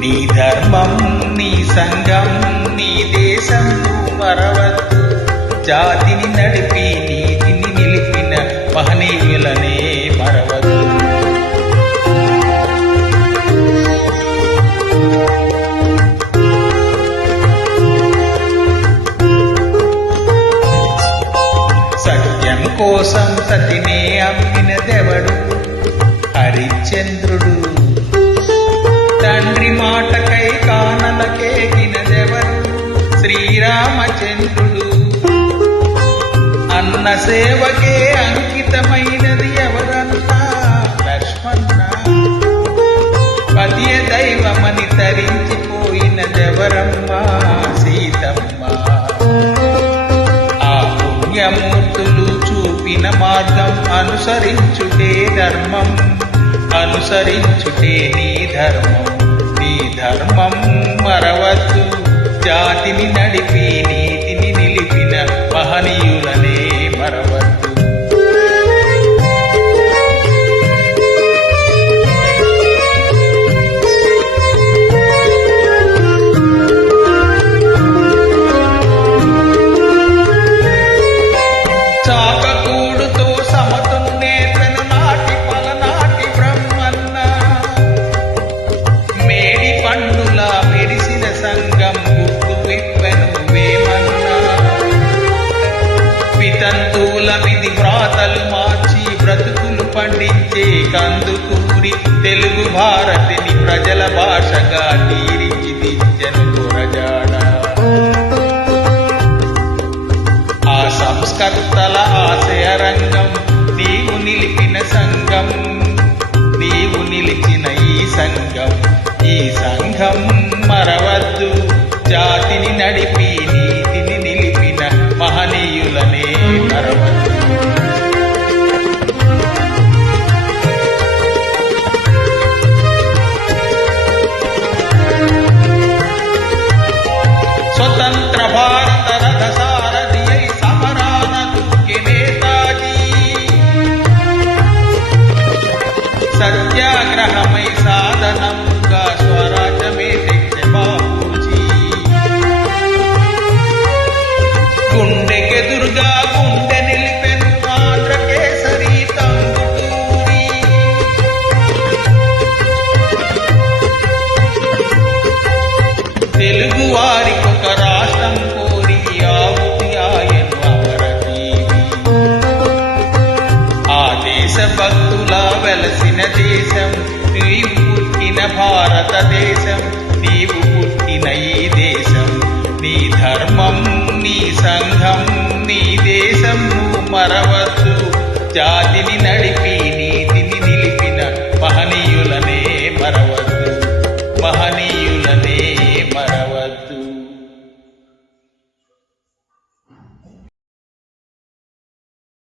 నీ ధర్మం నీ సంఘం నీ దేశం మరవద్దు. జాతిని నడిపి నీతిని నిలిపిన మహనీయులనే మరవద్దు. సత్యం కోసం సతినే అమ్మినదెవడు? హరిశ్చంద్రుడు. తండ్రి మాటకై కానలకేగినదెవరు? శ్రీరామచంద్రుడు. అన్న సేవకే అంకితమైనది ఎవరన్నా? లక్ష్మణ. పతియ దైవమని తరించిపోయినదెవరమ్మా? సీతమ్మ. ఆ పుణ్యమూర్తులు చూపిన మార్గం అనుసరించుటే ధర్మం, అనుసరించుటే నీ ధర్మం. నీ ధర్మం మరవద్దు. జాతిని నడిపి నీతిని నిలిపిన మహనీయులనే మరవద్దు. చాకకూడుతో సమతున్నే పెనునాటి పలనాటి బ్రహ్మన్న. మేడి పండులా మెరిసిన సంగం గుర్తు విప్పెను వేమన్నా. వితంతువుల విధి వ్రాతలు మార్చి బ్రతుకులు పండించే కందుకూరి తెలుగు భారతిని ప్రజల భాషగా తీర్చిదిద్దెను గురజాడ. ఆ సంస్కర్తల ఆశయ రంగం నీవు నిలిపిన సంఘం, నీవు నిలిచిన ఈ సంఘం. ఈ సంఘం మరవద్దు. జాతిని నడిపి నీతిని నిలిపిన మహనీయులనే మరవద్దు. స్వతంత్ర భారత రథ సారథి అయి సమరాన దూకే నేతాజీ. సత్యాగ్రహమై సాధనముగా స్వరాజ్యమే తెచ్చే బాపూజీ. గుండెకెదురుగా గుండె నిలిపెను ఆంధ్రకేసరి తంగుటూరి. తెలుగు వారికొక రాష్ట్రం కోరి ఆవుతి ఆయను అమరజీవి. ఆ దేశ భక్తుల వెలసిన దేశం నీవు పుట్టిన భారతదేశం. నీవు పుట్టిన ఈ దేశం. నీ ధర్మం నీ సంఘం నీ దేశం మరవద్దు. జాతిని నడిపి